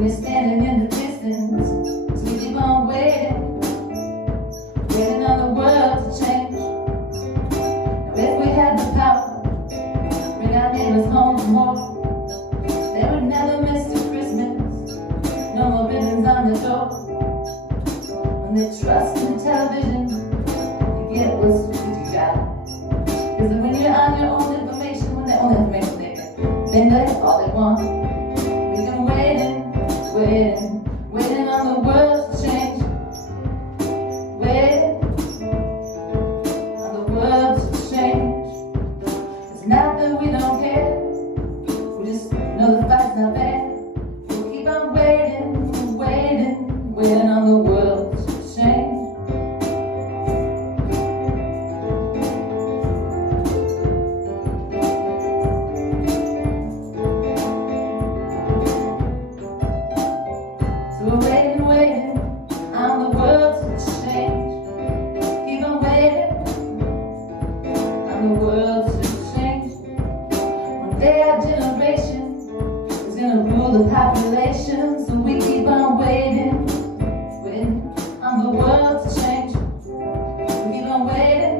when you're standing in the distance. So we keep on waiting, waiting on the world to change. Now if we had the power, bring our neighbors home for more, they would never miss a Christmas. No more ribbons on the door. When they trust in television, you get what's what you got. Cause when you're on your own information, when their own information they get, then that's all they want. We've been waiting, waiting, waiting on the world to change. Waiting on the world to change. It's not that we don't care, we just know the fight's not fair. We'll keep on waiting, waiting, waiting on the world to change. So we're waiting, waiting on the world to change. Keep on waiting on the world to change. One day our generation is gonna rule the population. So we keep on waiting, waiting on the world to change. We keep on waiting,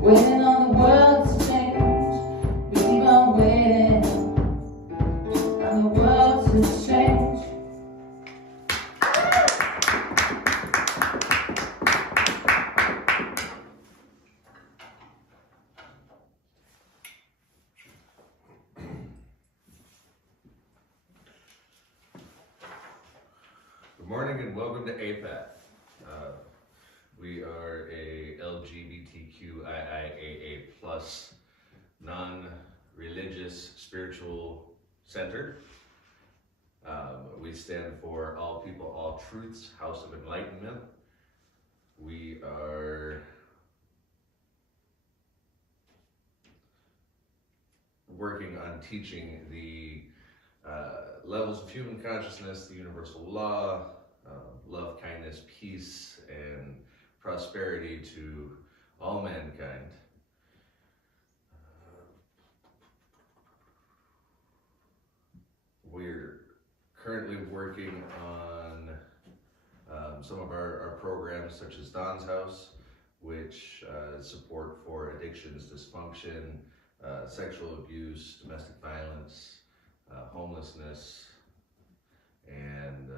waiting on the world to change. We keep on waiting on the world to change. Good morning and welcome to Apath. We are a LGBTQIA+ non-religious spiritual center. We stand for All People, All Truths, House of Enlightenment. We are working on teaching the levels of human consciousness, the universal law, love, kindness, peace, and prosperity to all mankind. We're currently working on some of our programs such as Don's House, which support for addictions, dysfunction, sexual abuse, domestic violence, homelessness, and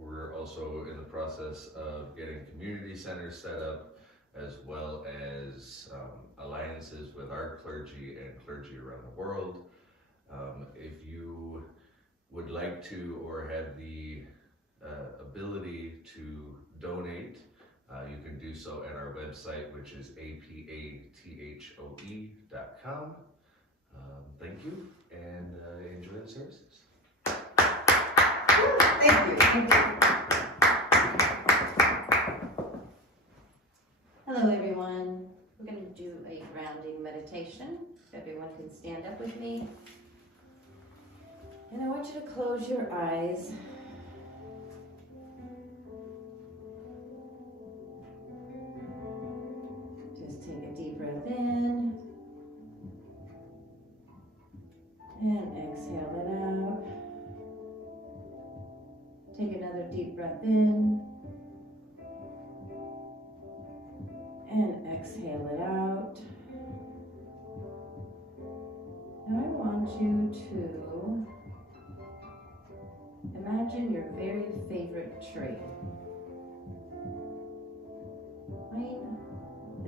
we're also in the process of getting community centers set up, as well as alliances with our clergy and clergy around the world. If you would like to or have the ability to donate, you can do so at our website, which is apathoe.com. Thank you, and enjoy the services. Thank you. Hello, everyone. We're going to do a grounding meditation. If everyone can stand up with me. And I want you to close your eyes. Just take a deep breath in. And exhale it out. Take another deep breath in. And exhale it out. Now I want you to imagine your very favorite tree. Mine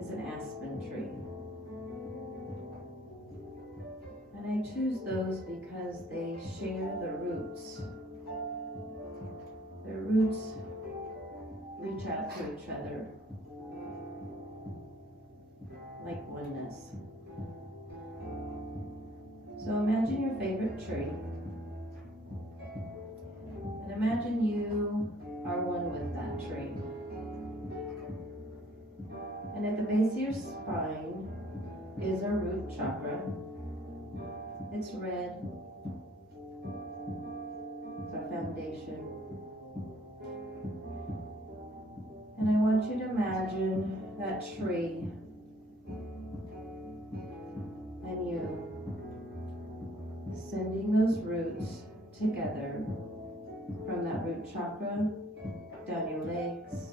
is an aspen tree. And I choose those because they share the roots. Their roots reach out to each other like oneness. So imagine your favorite tree. And imagine you are one with that tree. And at the base of your spine is our root chakra. It's red. It's our foundation. And I want you to imagine that tree and you sending those roots together from that root chakra, down your legs,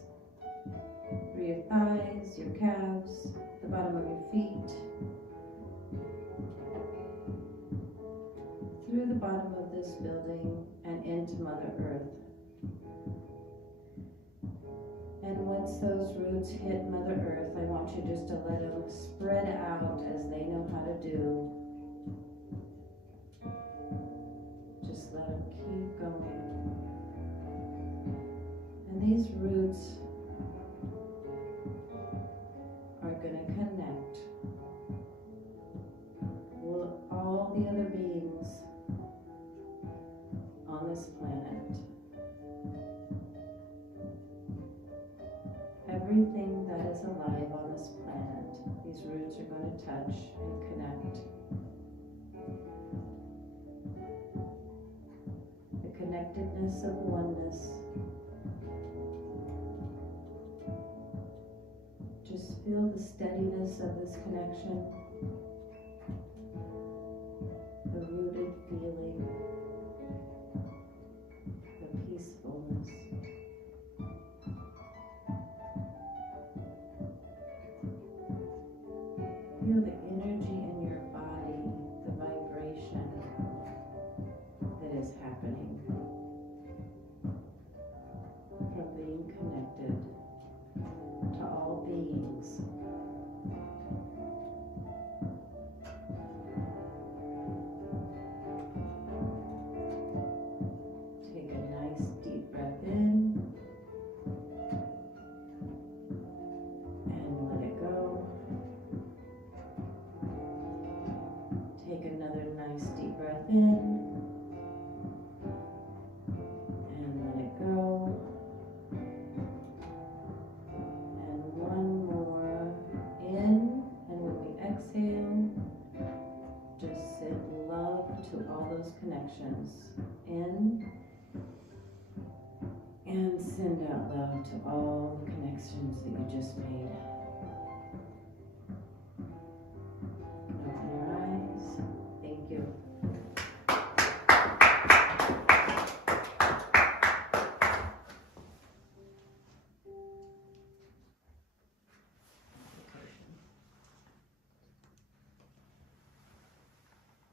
through your thighs, your calves, the bottom of your feet, through the bottom of this building and into Mother Earth. And once those roots hit Mother Earth, I want you just to let them spread out as they know how to do. Just let them keep going. And these roots are going to connect with all the other beings on this planet. Everything that is alive on this planet, these roots are going to touch and connect. The connectedness of oneness. Just feel the steadiness of this connection, the rooted feeling, the peacefulness. Feel the energy in your body, the vibration that is happening from being connected to all beings. Take a nice deep breath in and let it go. Take another nice deep breath in and let it go. And one more in, and when we exhale, just send love to all those connections in, and send out love to all the connections that you just made. Open your eyes. Thank you.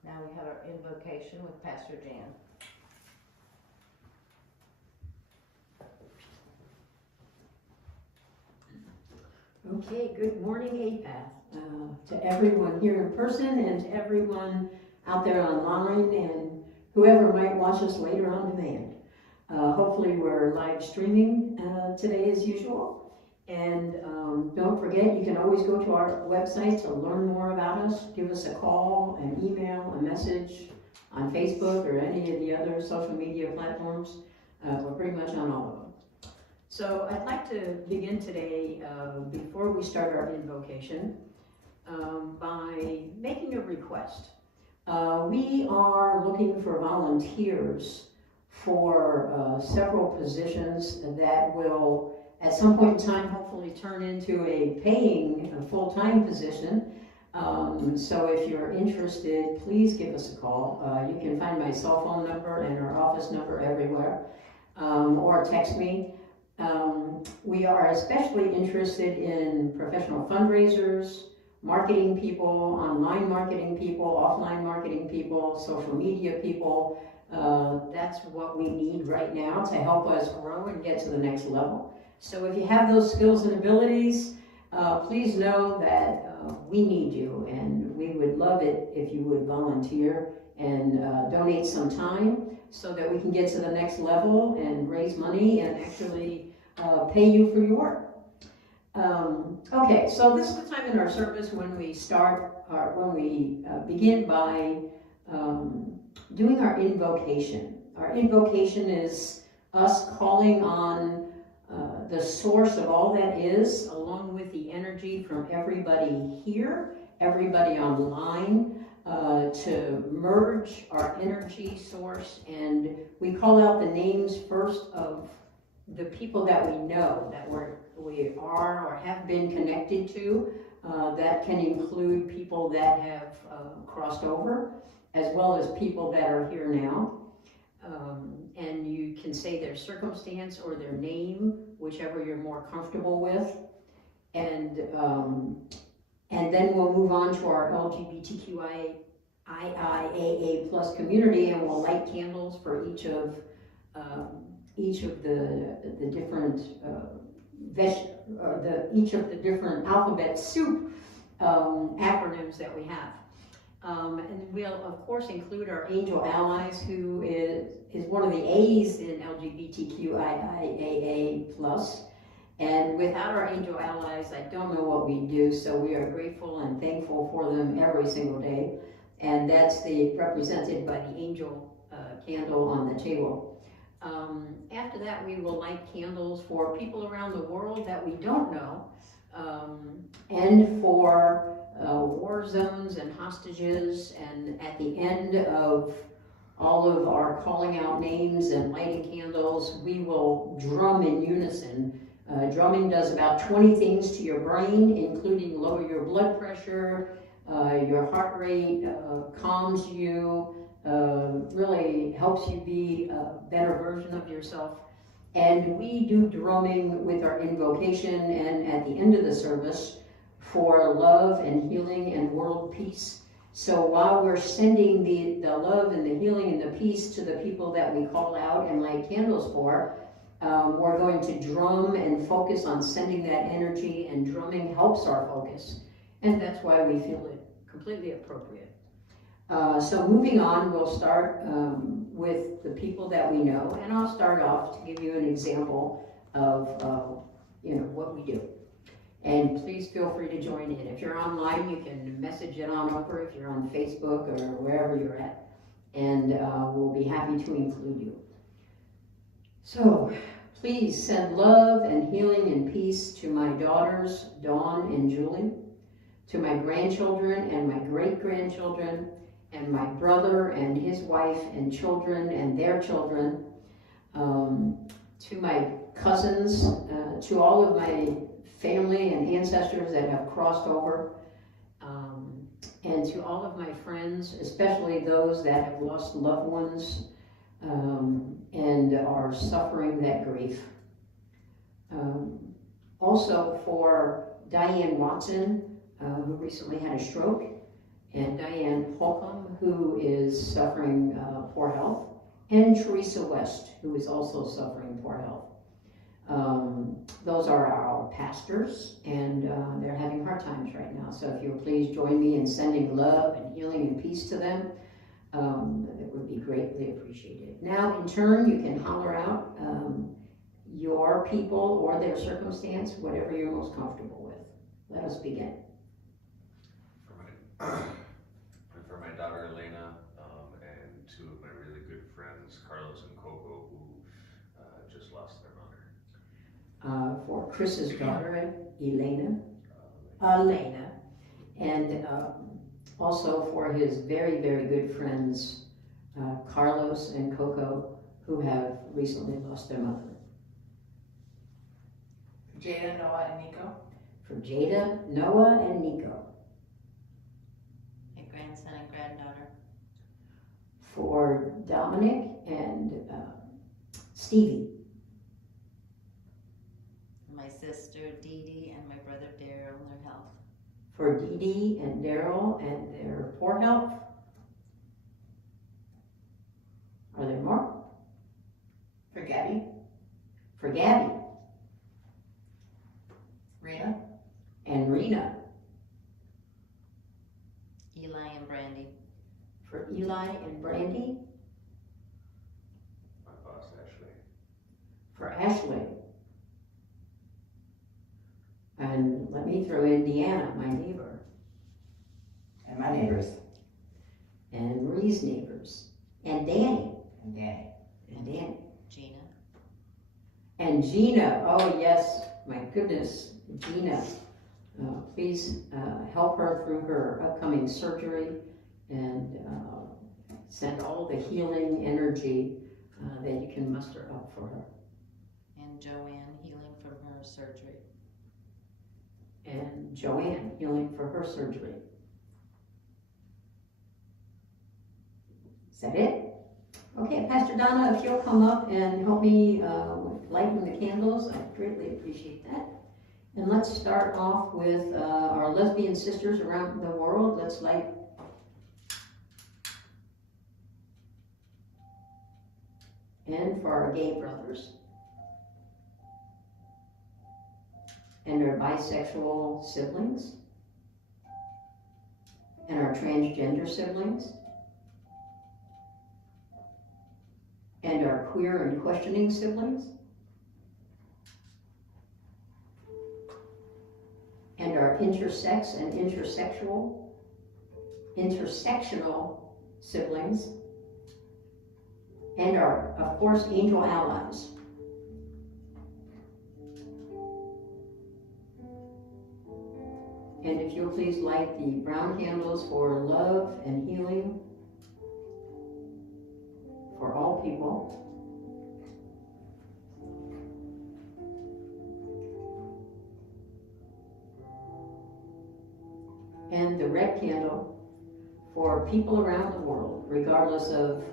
Now we have our invocation with Pastor Jan. Okay, good morning, Apath, to everyone here in person and to everyone out there online and whoever might watch us later on demand. Hopefully we're live streaming today as usual. And don't forget, you can always go to our website to learn more about us. Give us a call, an email, a message on Facebook or any of the other social media platforms. We're pretty much on all of them. So I'd like to begin today, before we start our invocation, by making a request. We are looking for volunteers for several positions that will, at some point in time, hopefully turn into a paying full-time position. So if you're interested, please give us a call. You can find my cell phone number and our office number everywhere, or text me. We are especially interested in professional fundraisers, marketing people, online marketing people, offline marketing people, social media people. That's what we need right now to help us grow and get to the next level. So if you have those skills and abilities, please know that we need you, and we would love it if you would volunteer and donate some time so that we can get to the next level and raise money and actually pay you for your work. Okay, so this is the time in our service when we begin by doing our invocation. Our invocation is us calling on the source of all that is, along with the energy from everybody here, everybody online, to merge our energy source. And we call out the names first of the people that we know that we are or have been connected to. That can include people that have crossed over, as well as people that are here now. and you can say their circumstance or their name, whichever you're more comfortable with. And then we'll move on to our LGBTQIA plus community, and we'll light candles for each of the different each of the different alphabet soup acronyms that we have. And we'll of course include our angel allies, who is one of the A's in LGBTQIA plus. And without our angel allies, I don't know what we'd do, so we are grateful and thankful for them every single day. And that's represented by the angel candle on the table. After that, we will light candles for people around the world that we don't know, and for war zones and hostages. And at the end of all of our calling out names and lighting candles, we will drum in unison. Drumming does about 20 things to your brain, including lower your blood pressure, your heart rate, calms you, really helps you be a better version of yourself. And we do drumming with our invocation and at the end of the service for love and healing and world peace. So while we're sending the love and the healing and the peace to the people that we call out and light candles for, we're going to drum and focus on sending that energy, and drumming helps our focus. And that's why we feel it completely appropriate. So moving on, we'll start with the people that we know, and I'll start off to give you an example of what we do. And please feel free to join in. If you're online, you can message it on over if you're on Facebook or wherever you're at, and we'll be happy to include you. So please send love and healing and peace to my daughters, Dawn and Julie, to my grandchildren and my great-grandchildren, and my brother and his wife and children and their children, to my cousins, to all of my family and ancestors that have crossed over, and to all of my friends, especially those that have lost loved ones and are suffering that grief. Also for Diane Watson, who recently had a stroke, and Diane Holcomb, who is suffering poor health, and Teresa West, who is also suffering poor health. Those are our pastors, and they're having hard times right now. So if you'll please join me in sending love and healing and peace to them, that would be greatly appreciated. Now, in turn, you can holler out your people or their circumstance, whatever you're most comfortable with. Let us begin. For my daughter Elena, and two of my really good friends, Carlos and Coco, who just lost their mother. For Chris's daughter, Elena, and also for his very, very good friends, Carlos and Coco, who have recently lost their mother. Jada, Noah, and Nico. For Jada, Noah, and Nico. My grandson and granddaughter. For Dominic and Stevie. My sister Dee Dee and my brother Daryl and their health. For Dee Dee and Daryl and their poor health. Are there more? For Gabby. For Gabby. Rena. And Rena. Eli and Brandy. For Eli and Brandy. My boss Ashley. For Ashley. And let me throw in Deanna, my neighbor. And my neighbors. And Marie's neighbors. And Danny. And Danny. And Danny. Gina. And Gina. Oh yes, my goodness, Gina. Please help her through her upcoming surgery, and send all the healing energy that you can muster up for her. And Joanne healing from her surgery. And Joanne healing for her surgery. Is that it? Okay, Pastor Donna, if you'll come up and help me with lighting the candles, I'd greatly appreciate that. And let's start off with our lesbian sisters around the world. Let's light. And for our gay brothers. And our bisexual siblings. And our transgender siblings. And our queer and questioning siblings. And our intersex and intersectional siblings. And our, of course, angel allies. And if you'll please light the brown candles for love and healing for all people. And the red candle for people around the world, regardless of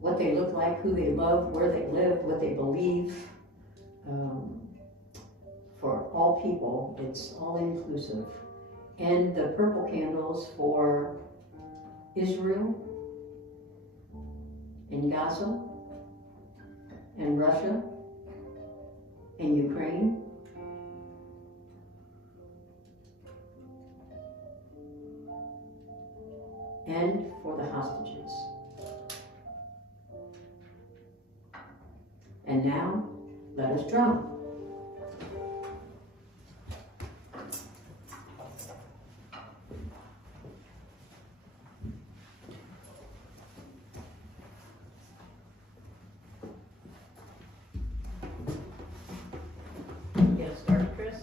what they look like, who they love, where they live, what they believe. For all people, it's all inclusive. And the purple candles for Israel and Gaza and Russia and Ukraine. And for the hostages. And now, let us drum. Get us started, Chris?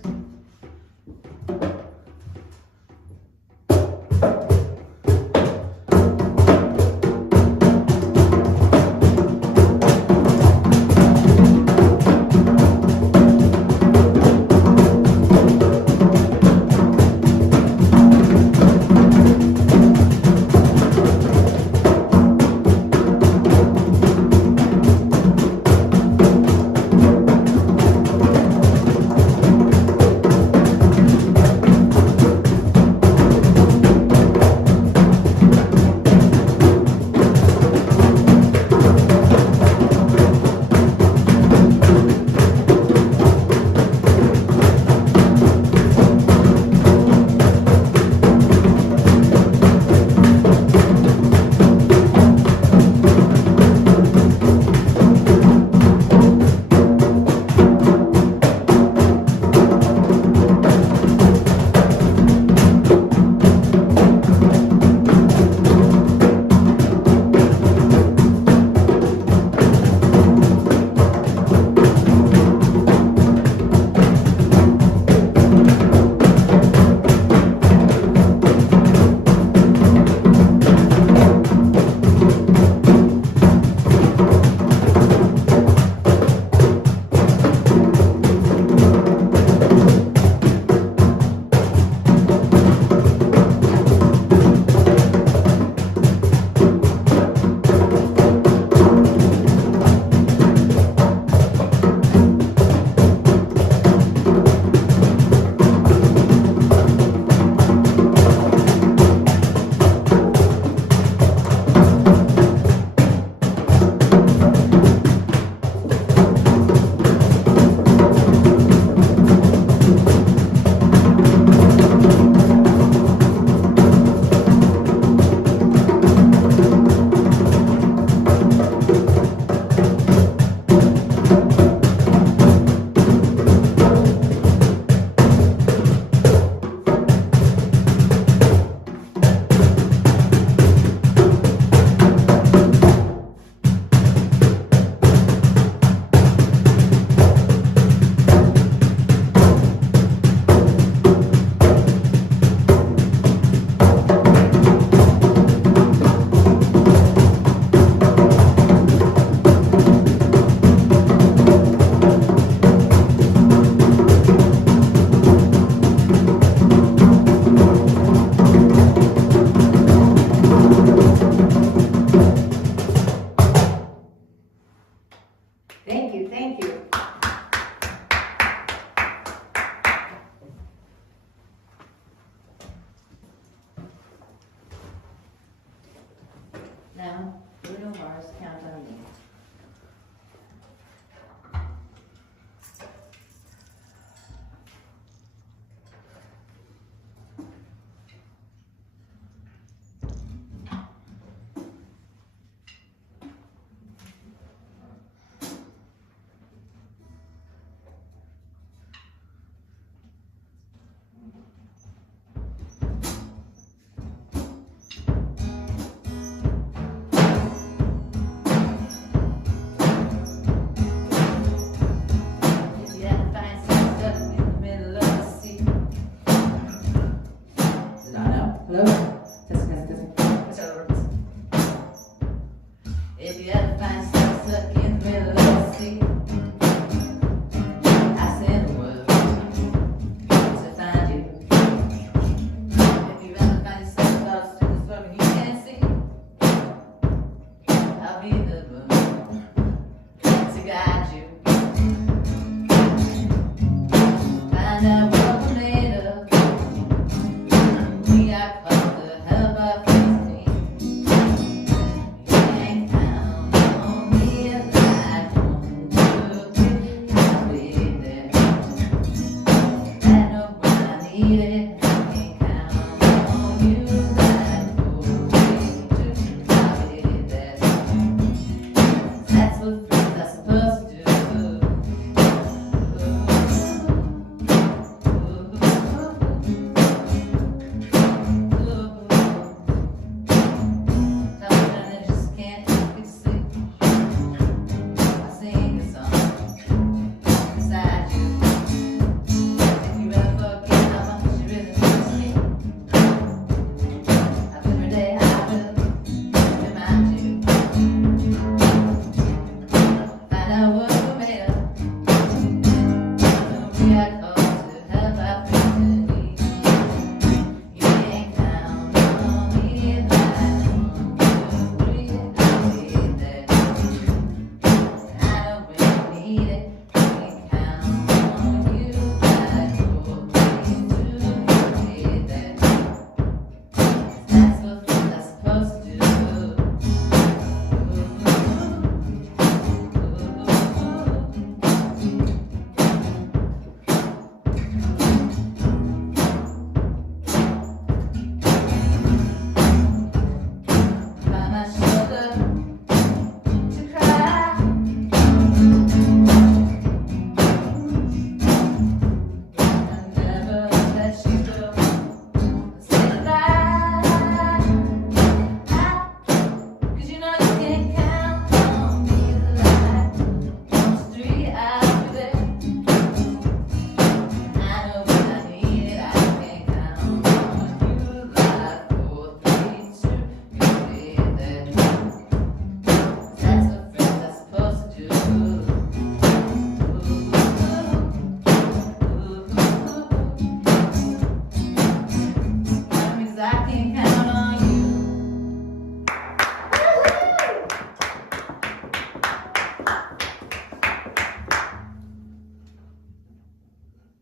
Now, Bruno Mars, count on me.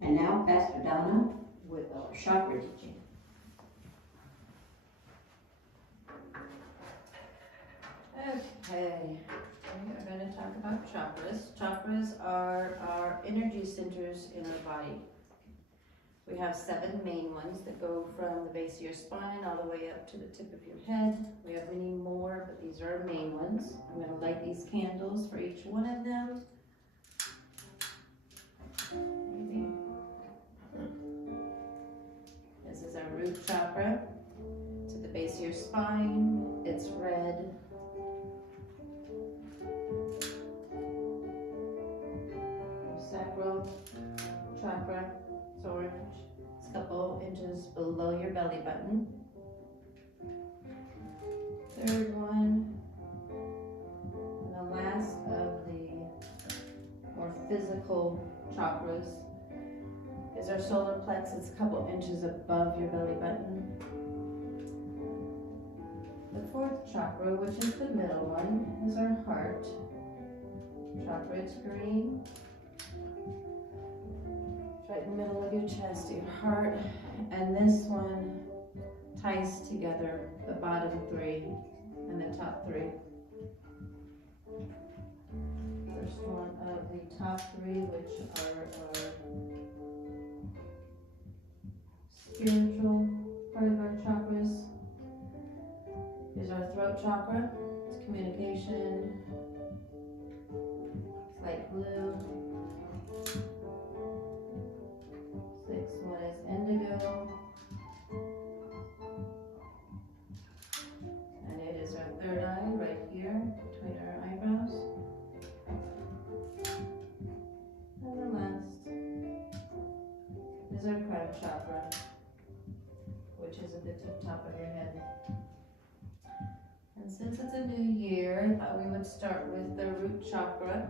And now Pastor Donna with our chakra teaching. Okay, we are going to talk about chakras. Chakras are our energy centers in our body. We have 7 main ones that go from the base of your spine all the way up to the tip of your head. We have many more, but these are our main ones. I'm going to light these candles for each one of them. This is our root chakra. It's at the base of your spine. It's red. Sacral chakra, it's orange. It's a couple inches below your belly button. Third one, and the last of the more physical chakras is our solar plex. It's a couple inches above your belly button. The fourth chakra, which is the middle one, is our heart chakra. It's green. Right in the middle of your chest, your heart, and this one ties together the bottom 3, and the top three. First one of the top three, which are our spiritual part of our chakras, is our throat chakra. It's communication. It's light blue. 6 one is indigo. And it is our third eye right here between our eyebrows. And the last is our crown chakra, which is at the top of your head. And since it's a new year, I thought we would start with the root chakra.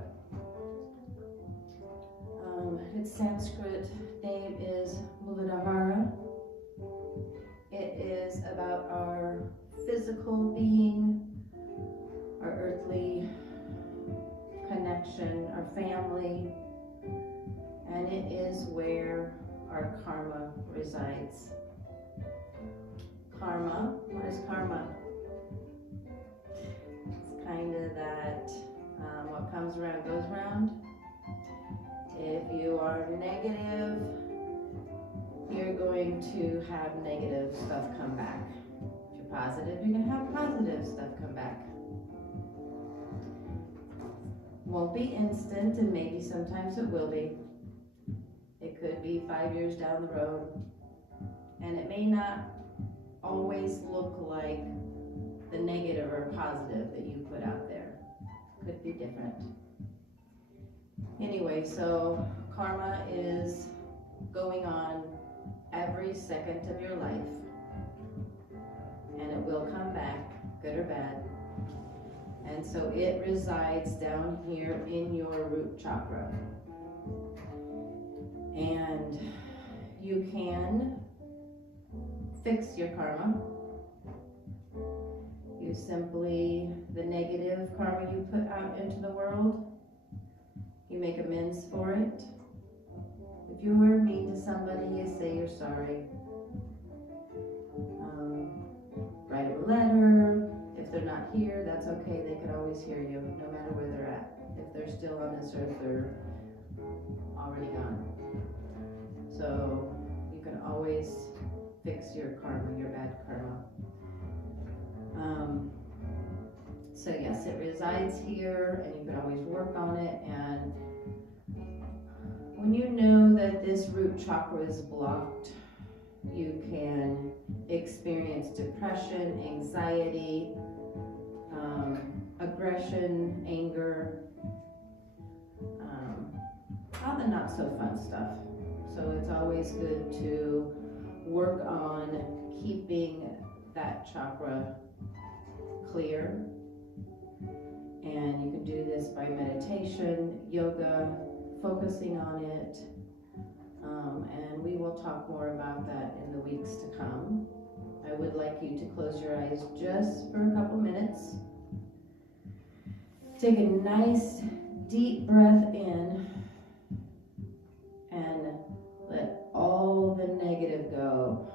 Its Sanskrit name is Muladhara. It is about our physical being, our earthly connection, our family, and it is where our karma resides. Karma, what is karma? It's kind of that what comes around goes around. If you are negative, you're going to have negative stuff come back. If you're positive, you're going to have positive stuff come back. Won't be instant, and maybe sometimes it will be. It could be 5 years down the road, and it may not always look like the negative or positive that you put out there. Could be different. Anyway, so karma is going on every second of your life, and it will come back, good or bad. And so it resides down here in your root chakra. And you can fix your karma. You simply, the negative karma you put out into the world, you make amends for it. If you were mean to somebody, you say you're sorry. Write a letter. If they're not here, that's okay. They can always hear you, no matter where they're at. If they're still on this earth, they're already gone. So you can always fix your karma, your bad karma. So yes, it resides here, and you can always work on it. And when you know that this root chakra is blocked, you can experience depression, anxiety, aggression, anger, all the not so fun stuff. So it's always good to work on keeping that chakra clear. And you can do this by meditation, yoga, focusing on it. And we will talk more about that in the weeks to come. I would like you to close your eyes just for a couple minutes. Take a nice deep breath in and let all the negative go.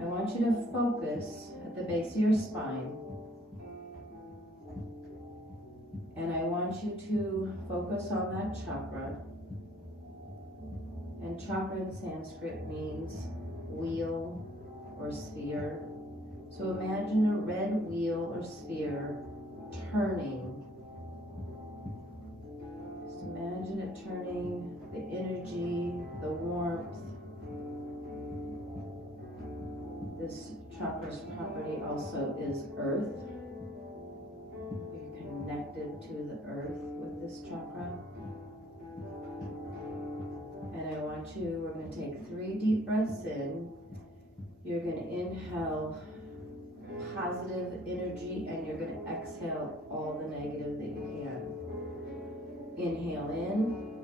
I want you to focus at the base of your spine. And I want you to focus on that chakra. And chakra in Sanskrit means wheel or sphere. So imagine a red wheel or sphere turning. Just imagine it turning, the energy, the warmth. This chakra's property also is earth. You're connected to the earth with this chakra. And I want you, we're going to take 3 deep breaths in. You're going to inhale positive energy, and you're going to exhale all the negative that you can. Inhale in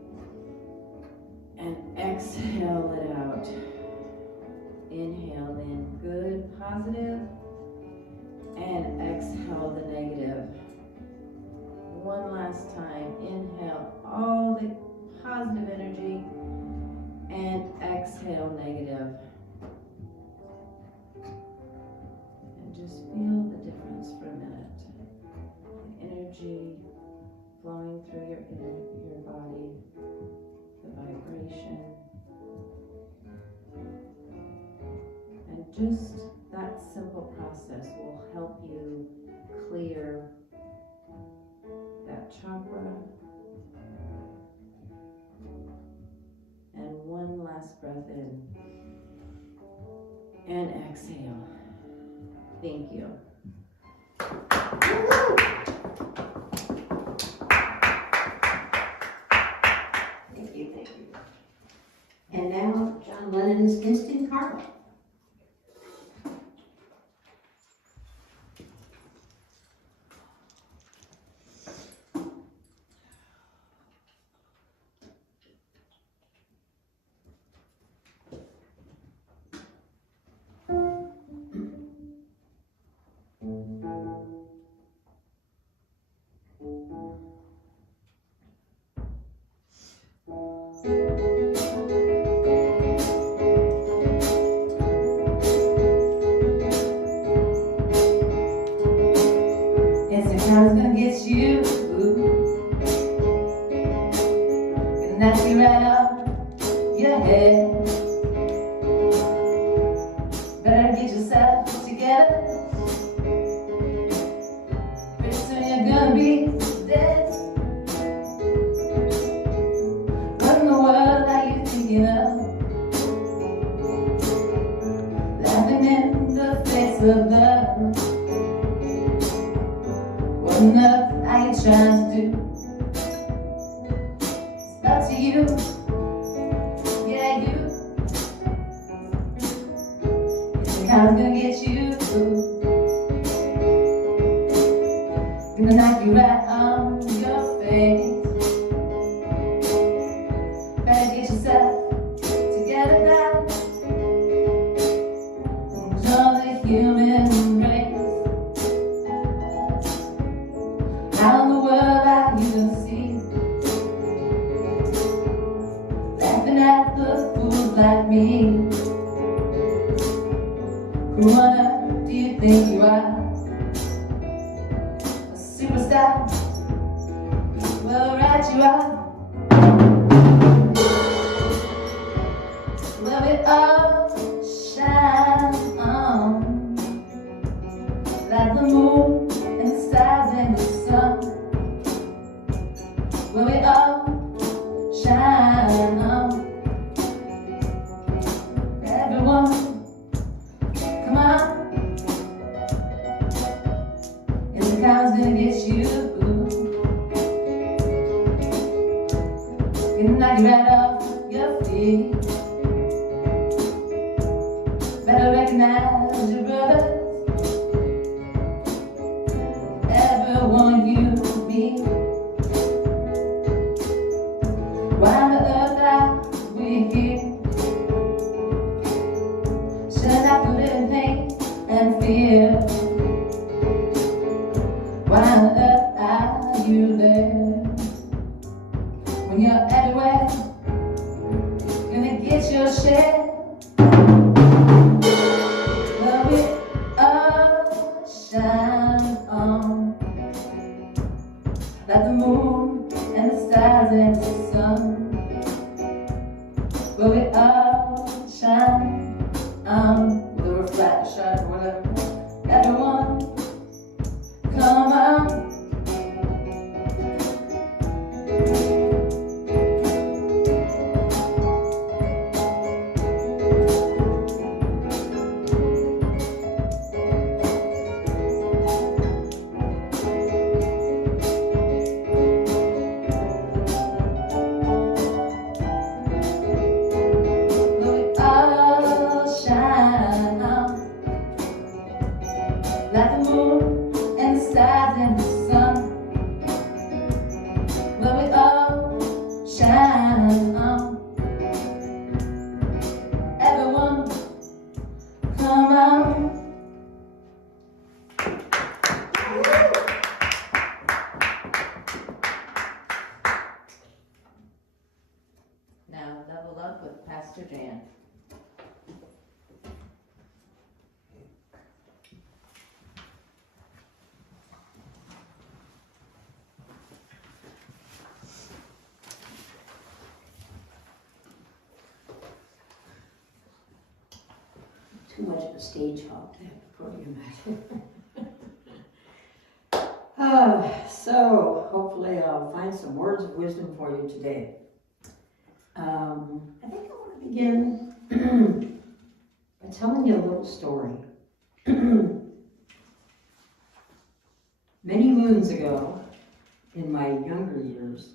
and exhale it out. Inhale in good, positive, and exhale the negative. One last time. Inhale all the positive energy and exhale negative. And just feel just that simple process will help you clear that chakra. And one last breath in and exhale. Thank you. Thank you, thank you. And now, John Lennon's Instant Karma. Instant karma's gonna get you. Gonna knock you right off your head. Better get yourself together. Pretty soon you're gonna be dead. What in the world are you thinking of? Laughing in the face of love. What on earth are you trying to do? It's up to you. Yeah, you. Instant karma's gonna get you. Gonna knock you right on your face. Better get yourself together now. And join the human race. How in the world are you gonna see? Laughing at the fools like me. Who on earth do you think you are? A superstar? Well, right you are. Well, we all shine on like the moon and the stars and the sun. Well, we all shine on. Everyone, come on. Instant karma's gonna get you. Gonna knock you right off your feet. Better recognize your brothers. Everyone you meet. Why on earth are we here? Should I put in pain and fear? Why on earth are you there? When you're everywhere, gonna get your share. Well, we all shine on like the moon and the stars and the sun. Well, we all shine on with a reflection or whatever. Everyone, come on. too much of a stage hop to have the podium at. So hopefully I'll find some words of wisdom for you today. I think I want to begin by telling you a little story. Many moons ago, in my younger years,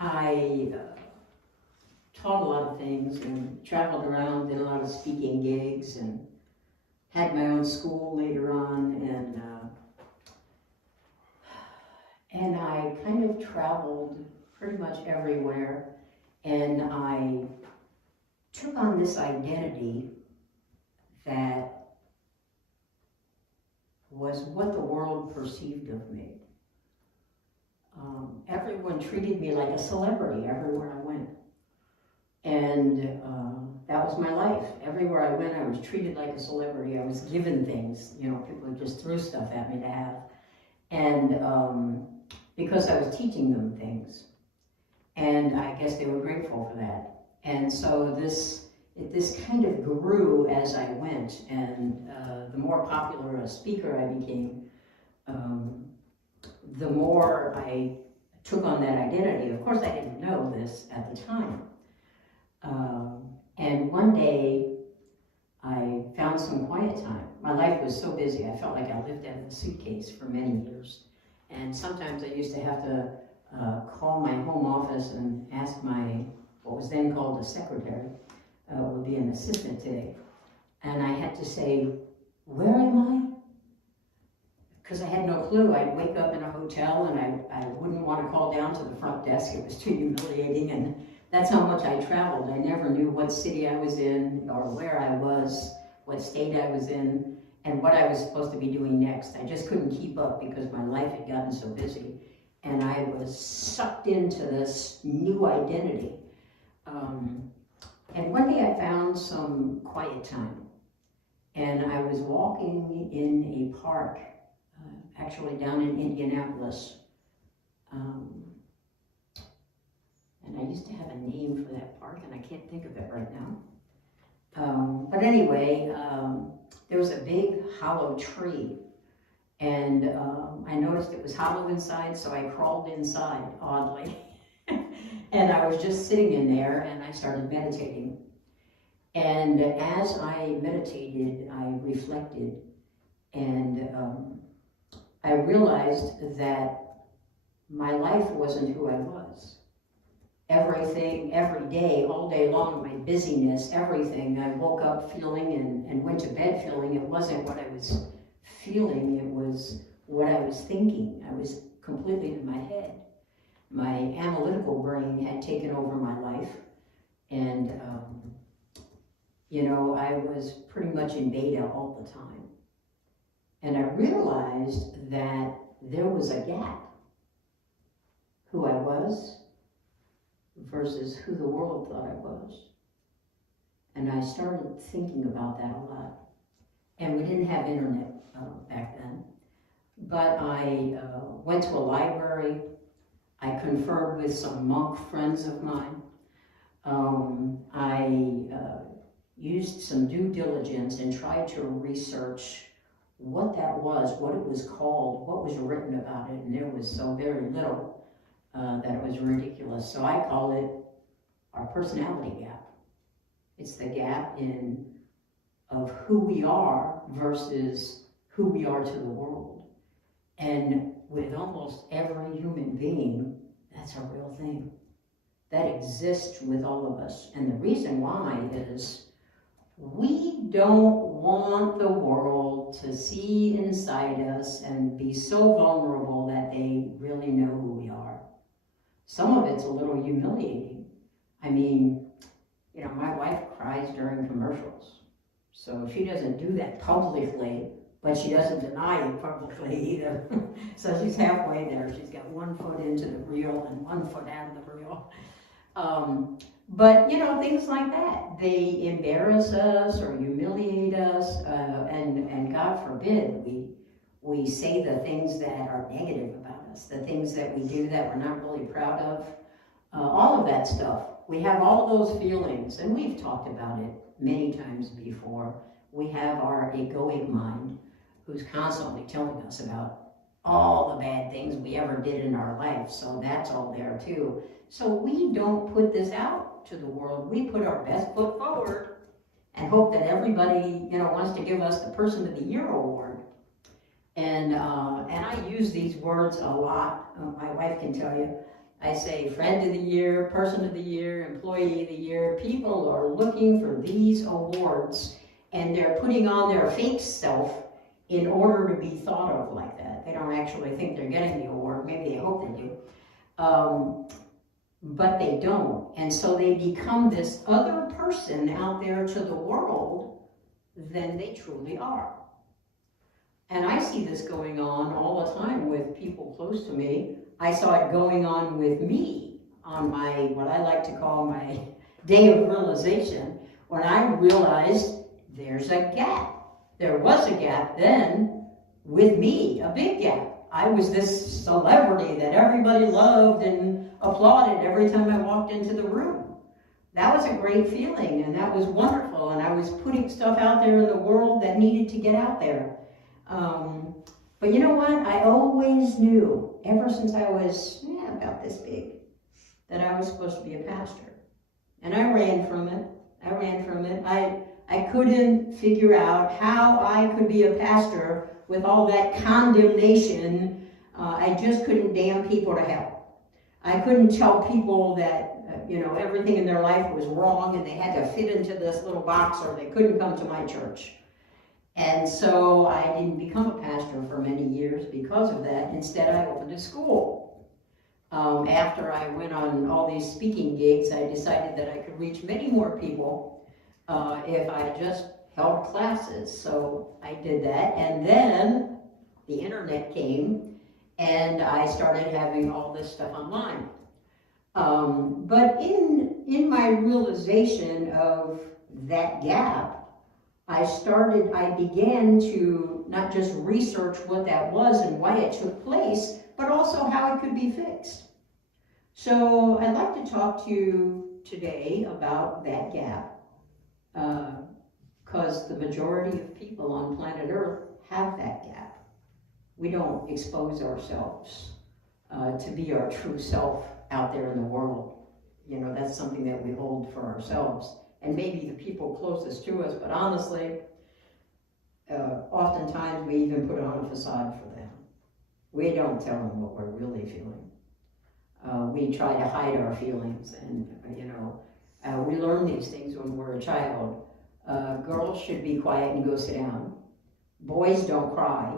I taught a lot of things and traveled around, did a lot of speaking gigs, and had my own school later on, and I kind of traveled pretty much everywhere, and I took on this identity that was what the world perceived of me. Everyone treated me like a celebrity everywhere I went. And that was my life. Everywhere I went, I was treated like a celebrity. I was given things, you know, people just threw stuff at me to have. And because I was teaching them things. And I guess they were grateful for that. And so this kind of grew as I went. And the more popular a speaker I became, the more I took on that identity. Of course, I didn't know this at the time. And one day, I found some quiet time. My life was so busy, I felt like I lived out of a suitcase for many years. And sometimes I used to have to call my home office and ask what was then called a secretary, would be an assistant today. And I had to say, where am I? Because I had no clue. I'd wake up in a hotel and I wouldn't want to call down to the front desk. It was too humiliating, and that's how much I traveled. I never knew what city I was in or where I was, what state I was in, and what I was supposed to be doing next. I just couldn't keep up because my life had gotten so busy. And I was sucked into this new identity. And one day I found some quiet time. And I was walking in a park, actually down in Indianapolis. And I used to have a name for that park, and I can't think of it right now. But anyway, there was a big hollow tree, and I noticed it was hollow inside, so I crawled inside, oddly. And I was just sitting in there, and I started meditating. And as I meditated, I reflected, and I realized that my life wasn't who I was. Everything, every day, all day long, my busyness, everything, I woke up feeling and went to bed feeling it wasn't what I was feeling, it was what I was thinking. I was completely in my head. My analytical brain had taken over my life, and you know, I was pretty much in beta all the time. And I realized that there was a gap. Who I was versus who the world thought I was. And I started thinking about that a lot. And we didn't have internet back then. But I went to a library. I conferred with some monk friends of mine. I used some due diligence and tried to research what that was, what it was called, what was written about it, and there was so very little that it was ridiculous. So I call it our personality gap. It's the gap of who we are versus who we are to the world. And with almost every human being, that's a real thing. That exists with all of us. And the reason why is we don't want the world to see inside us and be so vulnerable that they really know who we are. Some of it's a little humiliating. I mean, you know, my wife cries during commercials. So she doesn't do that publicly, but she doesn't deny it publicly either. So she's halfway there. She's got one foot into the reel and one foot out of the reel. But, you know, things like that. They embarrass us or humiliate us, and God forbid we say the things that are negative about us, the things that we do that we're not really proud of. All of that stuff we have all those feelings, and we've talked about it many times before. We have our egoic mind, who's constantly telling us about all the bad things we ever did in our life, so that's all there too. So we don't put this out to the world. We put our best foot forward and hope that everybody, wants to give us the Person of the Year award. And I use these words a lot. My wife can tell you. I say Friend of the Year, Person of the Year, Employee of the Year. People are looking for these awards, and they're putting on their fake self in order to be thought of like that. They don't actually think they're getting the award. Maybe they hope they do. But they don't. And so they become this other person out there to the world than they truly are. And I see this going on all the time with people close to me. I saw it going on with me on my, what I like to call my day of realization, when I realized there's a gap. There was a gap then with me, a big gap. I was this celebrity that everybody loved and applauded every time I walked into the room. That was a great feeling, and that was wonderful, and I was putting stuff out there in the world that needed to get out there. But you know what? I always knew, ever since I was about this big, that I was supposed to be a pastor. And I ran from it. I couldn't figure out how I could be a pastor with all that condemnation. I just couldn't damn people to hell. I couldn't tell people that, everything in their life was wrong and they had to fit into this little box or they couldn't come to my church. And so I didn't become a pastor for many years because of that. Instead, I opened a school. After I went on all these speaking gigs, I decided that I could reach many more people if I just held classes. So I did that. And then the internet came and I started having all this stuff online. But in my realization of that gap, I began to not just research what that was and why it took place, but also how it could be fixed. So I'd like to talk to you today about that gap, because the majority of people on planet Earth have that gap. We don't expose ourselves to be our true self out there in the world. That's something that we hold for ourselves. And maybe the people closest to us, but honestly, oftentimes we even put on a facade for them. We don't tell them what we're really feeling. We try to hide our feelings, and we learn these things when we're a child. Girls should be quiet and go sit down. Boys don't cry.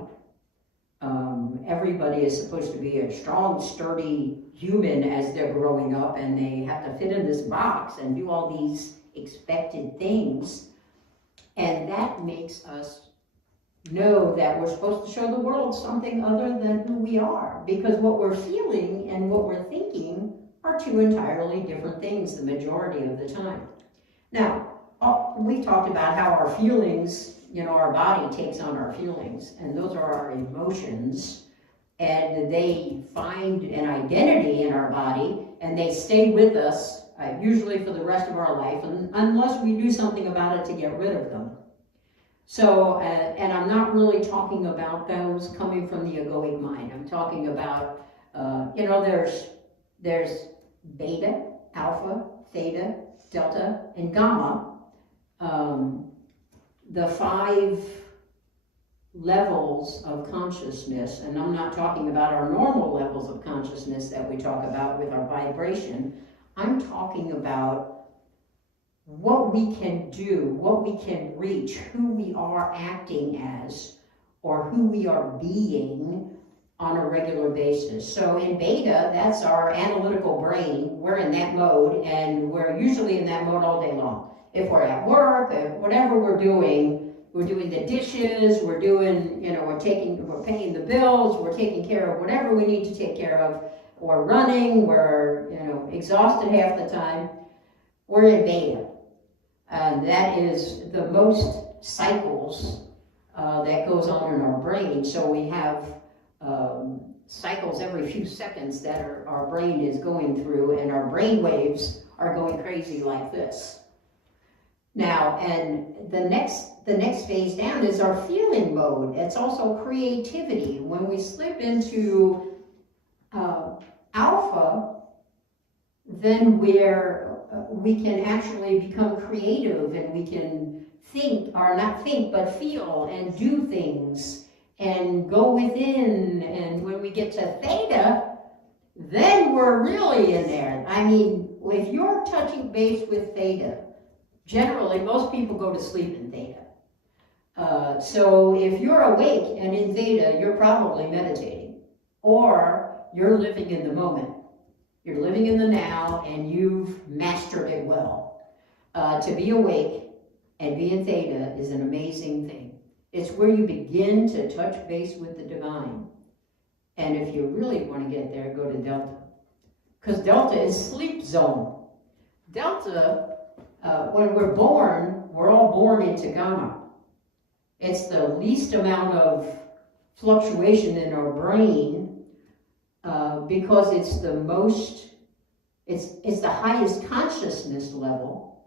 Everybody is supposed to be a strong, sturdy human as they're growing up, and they have to fit in this box and do all these expected things, and that makes us know that we're supposed to show the world something other than who we are, because what we're feeling and what we're thinking are two entirely different things the majority of the time. Now, we talked about how our feelings, our body takes on our feelings, and those are our emotions, and they find an identity in our body, and they stay with us usually for the rest of our life, unless we do something about it to get rid of them. So, and I'm not really talking about those coming from the egoic mind. I'm talking about, there's beta, alpha, theta, delta, and gamma. The 5 levels of consciousness, and I'm not talking about our normal levels of consciousness that we talk about with our vibration. I'm talking about what we can do, what we can reach, who we are acting as, or who we are being on a regular basis. So in beta, that's our analytical brain. We're in that mode, and we're usually in that mode all day long. If we're at work, whatever we're doing the dishes, we're doing, we're paying the bills, we're taking care of whatever we need to take care of. We're running, we're, exhausted half the time. We're in beta. That is the most cycles that goes on in our brain. So we have cycles every few seconds that our brain is going through, and our brain waves are going crazy like this. Now, and the next phase down is our feeling mode. It's also creativity. When we slip into alpha, then we can actually become creative, and we can think, or not think, but feel and do things and go within. And when we get to theta, then we're really in there. I mean, if you're touching base with theta, generally most people go to sleep in theta. So if you're awake and in theta, you're probably meditating, or you're living in the moment. You're living in the now, and you've mastered it well. To be awake and be in theta is an amazing thing. It's where you begin to touch base with the divine. And if you really want to get there, go to delta. Because delta is sleep zone. Delta, when we're born, we're all born into gamma. It's the least amount of fluctuation in our brain, because it's the most, it's the highest consciousness level,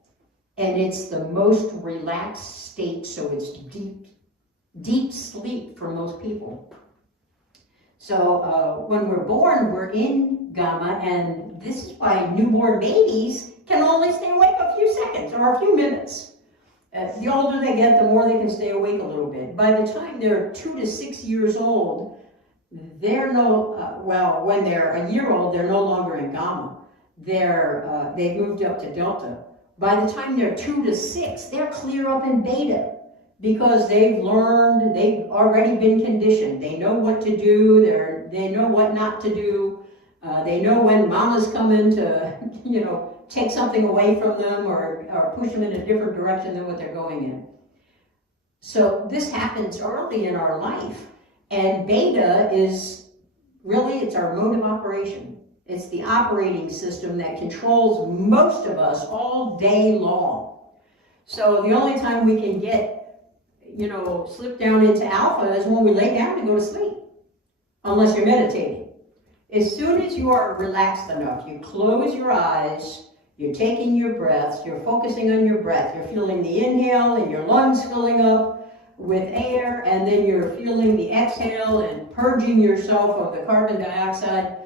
and it's the most relaxed state, so it's deep sleep for most people. So when we're born, we're in gamma, and this is why newborn babies can only stay awake a few seconds or a few minutes. The older they get, the more they can stay awake a little bit. By the time they're 2 to 6 years old, they're when they're a year old, they're no longer in gamma. They've moved up to delta. By the time they're 2 to 6, they're clear up in beta, because they've learned, they've already been conditioned. They know what to do, they know what not to do. They know when mama's coming to, take something away from them, or push them in a different direction than what they're going in. So this happens early in our life. And beta is really, it's our mode of operation. It's the operating system that controls most of us all day long. So the only time we can get, slip down into alpha is when we lay down to go to sleep, unless you're meditating. As soon as you are relaxed enough, you close your eyes, you're taking your breaths, you're focusing on your breath, you're feeling the inhale and your lungs filling up with air, and then you're feeling the exhale and purging yourself of the carbon dioxide.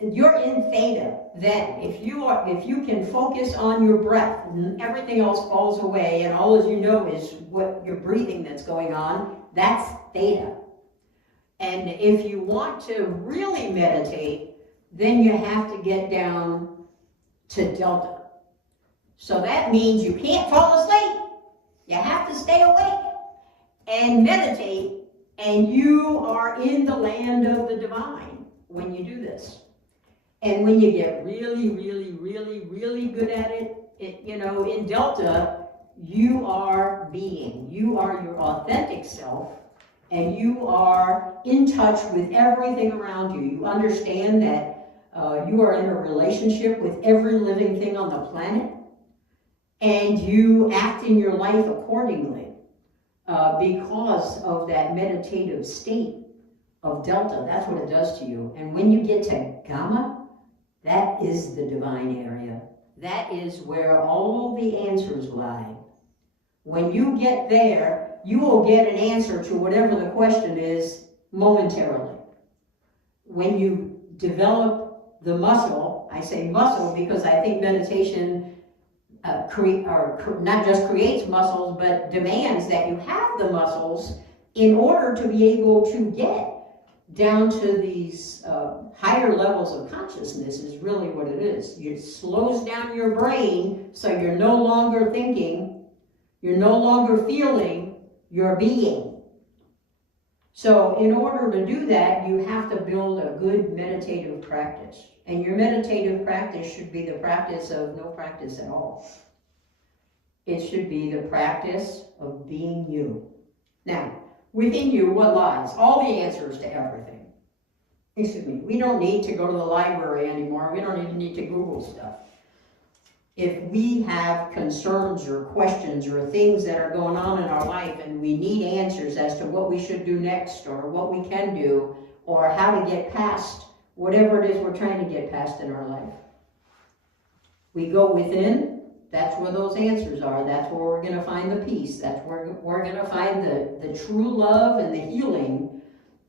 You're in theta then. If you can focus on your breath, everything else falls away, and all as you know is what your breathing that's going on, that's theta. And if you want to really meditate, then you have to get down to delta. So that means you can't fall asleep. You have to stay awake and meditate, and you are in the land of the divine when you do this. And when you get really, really, really, really good at it, in delta, you are being. You are your authentic self, and you are in touch with everything around you. You understand that you are in a relationship with every living thing on the planet, and you act in your life accordingly because of that meditative state of delta. That's what it does to you. And when you get to gamma, that is the divine area. That is where all the answers lie. When you get there, you will get an answer to whatever the question is momentarily. When you develop the muscle, I say muscle because I think meditation not just creates muscles, but demands that you have the muscles in order to be able to get down to these higher levels of consciousness is really what it is. It slows down your brain so you're no longer thinking, you're no longer feeling, you're being. So in order to do that, you have to build a good meditative practice. And your meditative practice should be the practice of no practice at all. It should be the practice of being you. Now, within you, what lies? All the answers to everything. Excuse me, we don't need to go to the library anymore. We don't even need to Google stuff. If we have concerns or questions or things that are going on in our life and we need answers as to what we should do next or what we can do or how to get past whatever it is we're trying to get past in our life, We go within, that's where those answers are. That's where we're going to find the peace. That's where we're going to find the true love, and the healing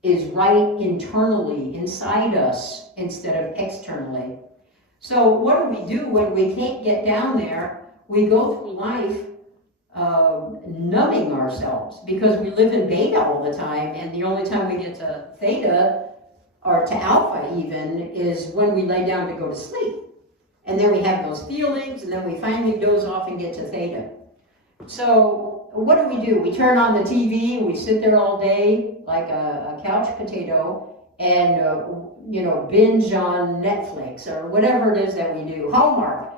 is right internally, inside us, instead of externally. So what do when we can't get down there? We go through life numbing ourselves, because we live in beta all the time, and the only time we get to theta, or to alpha even, is when we lay down to go to sleep. And then we have those feelings, and then we finally doze off and get to theta. So what do? We turn on the TV, we sit there all day like a couch potato, and binge on Netflix or whatever it is that we do, Hallmark.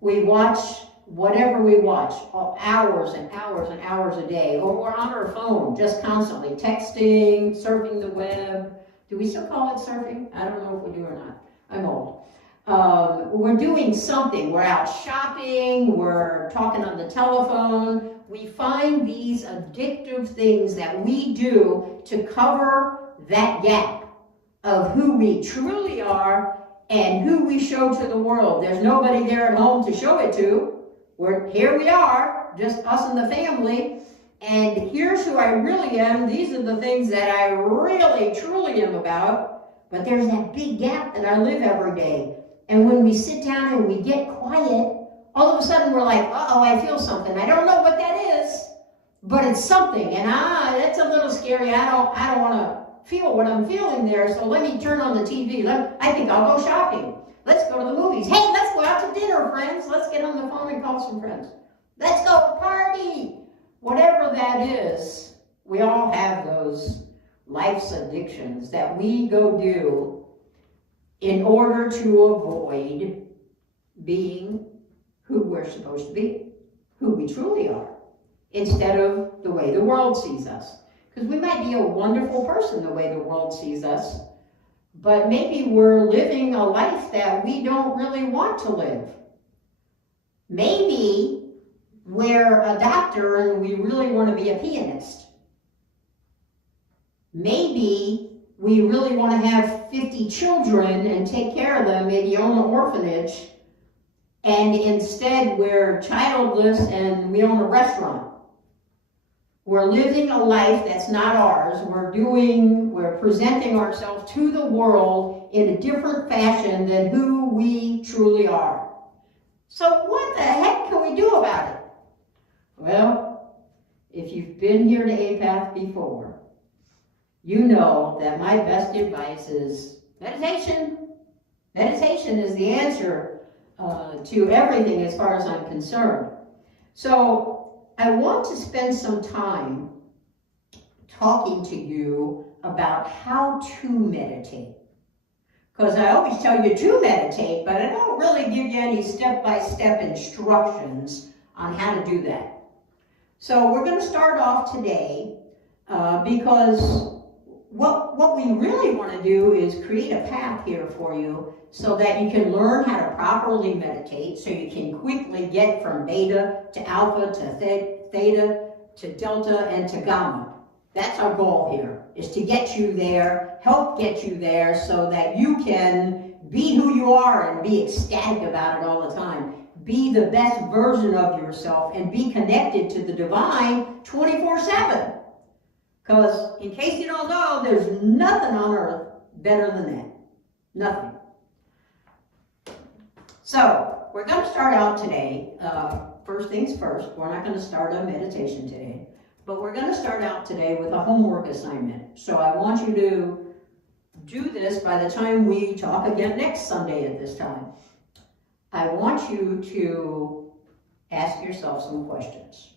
We watch whatever we watch, hours and hours and hours a day, or we're on our phone just constantly texting, surfing the web. Do we still call it surfing? I don't know if we do or not. I'm old. We're doing something. We're out shopping, we're talking on the telephone. We find these addictive things that we do to cover that gap of who we truly are and who we show to the world. There's nobody there at home to show it to. Here we are, just us and the family, and here's who I really am. These are the things that I really, truly am about. But there's that big gap that I live every day. And when we sit down and we get quiet, all of a sudden we're like, uh-oh, I feel something. I don't know what that is, but it's something. And that's a little scary. I don't want to feel what I'm feeling there, so let me turn on the TV. I think I'll go shopping. Let's go to the movies. Hey, let's go out to dinner, friends. Let's get on the phone and call some friends. Let's go party. Whatever that is, we all have those life's addictions that we go do in order to avoid being who we're supposed to be, who we truly are, instead of the way the world sees us. Because we might be a wonderful person the way the world sees us, but maybe we're living a life that we don't really want to live. Maybe we're a doctor and we really want to be a pianist. Maybe we really want to have 50 children and take care of them, maybe own an orphanage, and instead we're childless and we own a restaurant. We're living a life that's not ours. We're presenting ourselves to the world in a different fashion than who we truly are. So what the heck can we do about it? Well, if you've been here to Apath before, you know that my best advice is meditation. Meditation is the answer to everything as far as I'm concerned. So I want to spend some time talking to you about how to meditate. Because I always tell you to meditate, but I don't really give you any step-by-step instructions on how to do that. So we're going to start off today because what we really want to do is create a path here for you so that you can learn how to properly meditate, so you can quickly get from beta to alpha to theta to delta and to gamma. That's our goal here, is to get you there, help get you there so that you can be who you are and be ecstatic about it all the time. Be the best version of yourself and be connected to the divine 24/7. Because in case you don't know, there's nothing on earth better than that. Nothing. So we're going to start out today. First things first, we're not going to start a meditation today. But we're going to start out today with a homework assignment. So I want you to do this by the time we talk again next Sunday at this time. I want you to ask yourself some questions.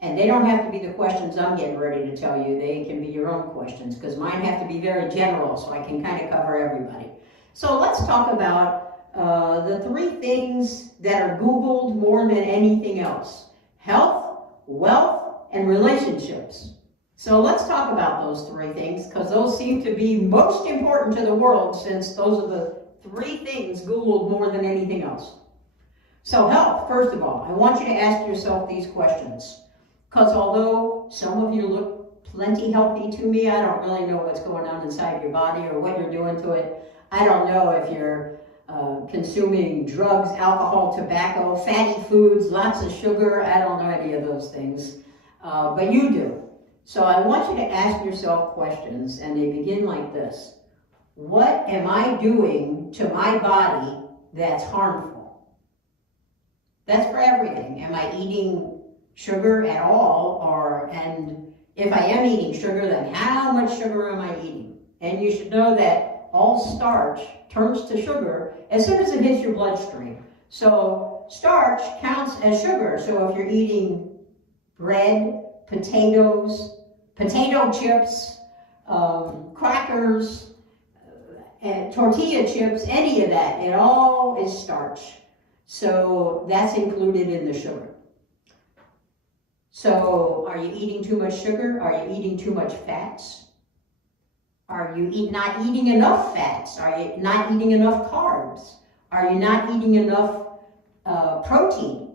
And they don't have to be the questions I'm getting ready to tell you. They can be your own questions, because mine have to be very general so I can kind of cover everybody. So let's talk about the 3 things that are Googled more than anything else: health, wealth, and relationships. So let's talk about those 3 things, because those seem to be most important to the world, since those are the 3 things Googled more than anything else. So health, first of all, I want you to ask yourself these questions, because although some of you look plenty healthy to me, I don't really know what's going on inside your body or what you're doing to it. I don't know if you're consuming drugs, alcohol, tobacco, fatty foods, lots of sugar. I don't know any of those things, but you do. So I want you to ask yourself questions, and they begin like this. What am I doing to my body that's harmful? That's for everything. Am I eating sugar at all? And if I am eating sugar, then how much sugar am I eating? And you should know that all starch turns to sugar as soon as it hits your bloodstream. So starch counts as sugar. So if you're eating bread, potatoes, potato chips, crackers, and tortilla chips, any of that, it all is starch. So that's included in the sugar. So are you eating too much sugar? Are you eating too much fats? Are you not eating enough fats? Are you not eating enough carbs? Are you not eating enough protein?